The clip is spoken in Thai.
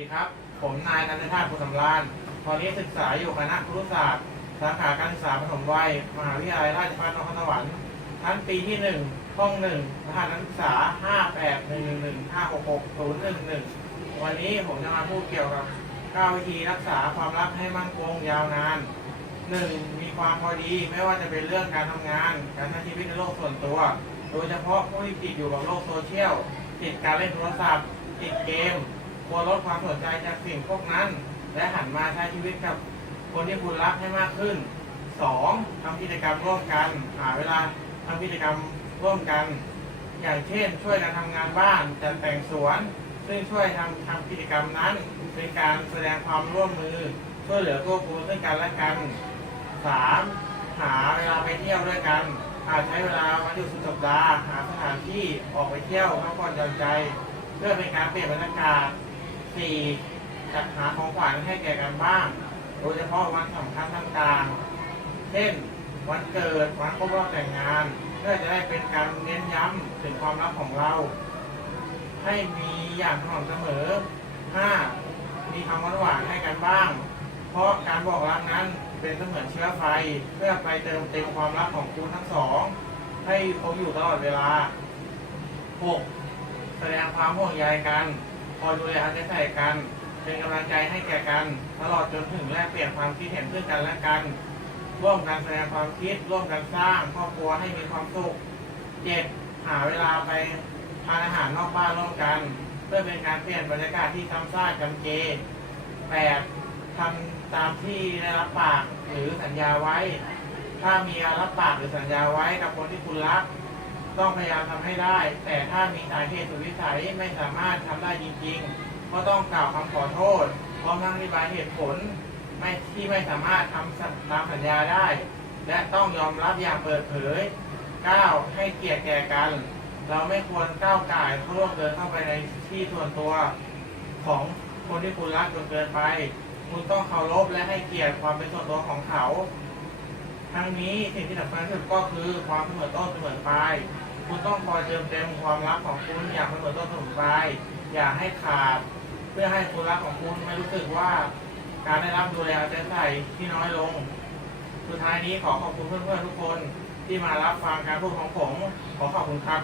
ดีครับ ผมนายนันทธาตุภูสำราญตอนนี้ศึกษาอยู่คณะครุศาสตร์ สาขาการศึกษาปฐมวัย มหาวิทยาลัยราชภัฏนครสวรรค์ชั้นปีที่ 1 ห้อง 1 รหัสนักศึกษา 581115660111 วันนี้ผมจะมาพูดเกี่ยวกับ9วิธีรักษาความรักให้มั่นคงยาวนาน 1. มีความพอดีไม่ว่าจะเป็นเรื่องการทำงาน การใช้ชีวิตในโลกส่วนตัว โดยเฉพาะผู้ที่ติดอยู่กับโลกโซเชียล ติดการเล่นโทรศัพท์ ติดเกม ควรลดความสนใจจากสิ่งพวกนั้น และหันมาใช้ชีวิตกับคนที่คุณรักให้มากขึ้น 2. ทำกิจกรรมร่วมกัน หาเวลาทำกิจกรรมร่วมกัน อย่างเช่น ช่วยกันทำงานบ้านจัดแต่งสวน ซึ่งช่วยทำทำกิจกรรมนั้น เป็นการแสดงความร่วมมือช่วยเหลือตัวกูลซึ่งกันและกัน 3. หาเวลาไปเที่ยวด้วยกัน อาจใช้เวลาวันหยุดสุดสัปดาห์หาสถานที่ออกไปเที่ยวพักผ่อนหย่อนใจ เพื่อเป็นการเปลี่ยนบรรยากาศ 4. จัดหาของขวัญให้แก่กันบ้าง โดยเฉพาะวันสำคัญต่างๆ เช่น วันเกิด วันครบรอบแต่งงาน เพื่อจะได้เป็นการเน้นย้ำถึงความรักของเรา ให้มีอย่างสม่ำเสมอ 5. มีคำหวานให้กันบ้าง เพราะการบอกรักนั้นเป็นเสมือนเชื้อไฟ เพื่อไปเติมเต็มความรักของคุณทั้งสอง ให้คงอยู่ตลอดเวลา 6. แสดงความห่วงใยกัน คอยดูแลเอาใจใส่กัน เป็นกำลังใจให้แก่กัน ตลอดจนถึงแลกเปลี่ยนความคิดเห็นซึ่งกันและกัน ร่วมกันแสดงความคิด ร่วมกันสร้างครอบครัวให้มีความสุข 7. หาเวลาไปทานอาหารนอกบ้านร่วมกัน เพื่อเป็นการเปลี่ยนบรรยากาศที่ซ้ำซากจำเจ 8. ทำตามที่ได้รับปากหรือสัญญาไว้ ถ้ามีรรับปากหรือสัญญาไว้กับคนที่คุณรัก ต้องพยายามทำให้ได้ แต่ถ้ามีสาเหตุสุดวิสัยไม่สามารถทำได้จริงๆ ก็ต้องกล่าวคำขอโทษ พร้อมทั้งอธิบายเหตุผลไม่ที่ไม่สามารถทำตามสัญญาได้ และต้องยอมรับอย่างเปิดเผย 9. ให้เกียรติแก่กัน เราไม่ควรก้าวก่ายเข้าร่วมเดินเข้าไปในที่ส่วนตัวของคนที่คุณรักจนเกินไป คุณต้องเคารพและให้เกียรติความเป็นส่วนตัวของเขา ทั้งนี้สิ่งที่สำคัญที่สุดก็คือความเสมอต้นเสมอปลายคุณต้องคอยเติมเต็มความรักของคุณอย่างเสมอต้นเสมอปลายอย่าให้ขาด เพื่อให้คุณรักของคุณไม่รู้สึกว่า การได้รับดูแลเอาใจใส่ที่น้อยลง สุดท้ายนี้ขอขอบคุณเพื่อนๆทุกคนที่มารับฟังการพูดของผมขอขอบคุณครับ